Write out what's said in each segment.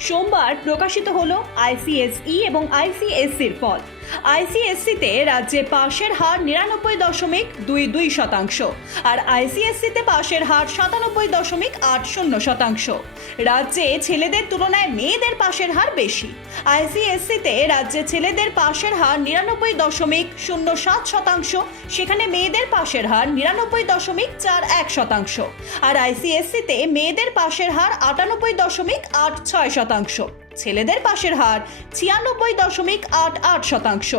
সোমবার প্রকাশিত হল আইসিএসই এবং আইসিএসসির ফল। আইসিএসসিতে রাজ্যে পাশের হার নিরানব্বই দশমিক দুই দুই শতাংশ আর আইসিএসসিতে পাশের হার সাতানব্বই দশমিক আট শূন্য শতাংশ। রাজ্যে ছেলেদের তুলনায় মেয়েদের পাশের হার বেশি। আইসিএসসিতে রাজ্যে ছেলেদের পাশের হার নিরানব্বই দশমিক শূন্য সাত শতাংশ, সেখানে মেয়েদের পাশের হার নিরানব্বই দশমিক চার এক শতাংশ। আর আইসিএসসিতে মেয়েদের পাশের হার আটানব্বই দশমিক আট ছয় শতাংশ। ছেলেদের পাশের হার ছিয়ানব্বই দশমিক আট আট শতাংশ।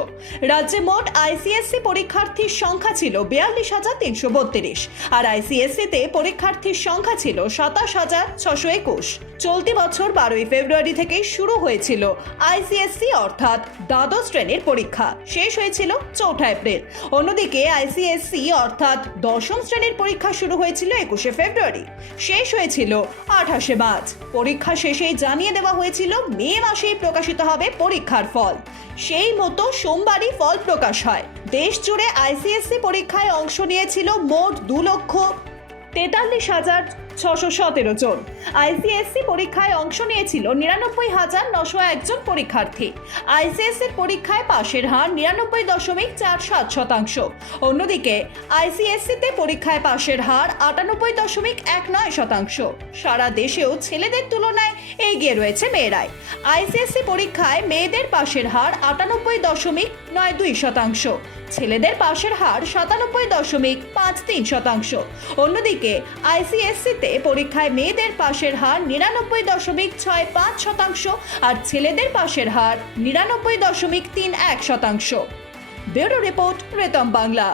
রাজ্যে মোট আইসিএসসি পরীক্ষার্থীর সংখ্যা ছিল বিয়াল্লিশ হাজার তিনশো বত্রিশ আর আইসিএসসিতে পরীক্ষার্থীর সংখ্যা ছিল সাতাশ হাজার ছশো একুশ। চলতি বছর বারোই ফেব্রুয়ারি থেকে শুরু হয়েছিল আইসিএসসি অর্থাৎ দ্বাদশ শ্রেণির পরীক্ষা। শেষ হয়েছিল চৌঠা এপ্রিল। অন্যদিকে আইসিএসসি অর্থাৎ দশম শ্রেণির পরীক্ষা শুরু হয়েছিল একুশে ফেব্রুয়ারি। শেষ হয়েছিল আঠাশে মার্চ। পরীক্ষা শেষেই জানিয়ে দেওয়া হয়েছিল মে মাসেই প্রকাশিত হবে পরীক্ষার ফল। সেই মতো সোমবারই ফল প্রকাশ হয়। দেশ জুড়ে আইসিএসসি পরীক্ষায় অংশ নিয়েছিল মোট দু লক্ষ তেতাল্লিশ হাজার ছশো সতেরো জন। আইসিএসসি পরীক্ষায় অংশ নিয়েছিল নিরানব্বই হাজার নশো একজন পরীক্ষার্থী। আইসিএসসির পরীক্ষায় পাশের হার নিরানব্বই দশমিক চার সাত শতাংশ। অন্যদিকে, আইসিএসসিতে পরীক্ষায় পাশের হার আটানব্বই দশমিক এক নয় শতাংশ। সারা দেশেও ছেলেদের তুলনায় এগিয়ে রয়েছে মেয়েরাই। আইসিএসসি পরীক্ষায় মেয়েদের পাশের হার আটানব্বই দশমিক নয় দুই শতাংশ। ছেলেদের পাশের হার সাতানব্বই দশমিক পাঁচ তিন শতাংশ। অন্যদিকে আইসিএসসিতে পরীক্ষায় মেয়েদের পাশের হার নিরানব্বই দশমিক ছয় পাঁচ শতাংশ আর ছেলেদের পাশের হার নিরানব্বই দশমিক তিন এক শতাংশ। ব্যুরো রিপোর্ট রেতম বাংলা।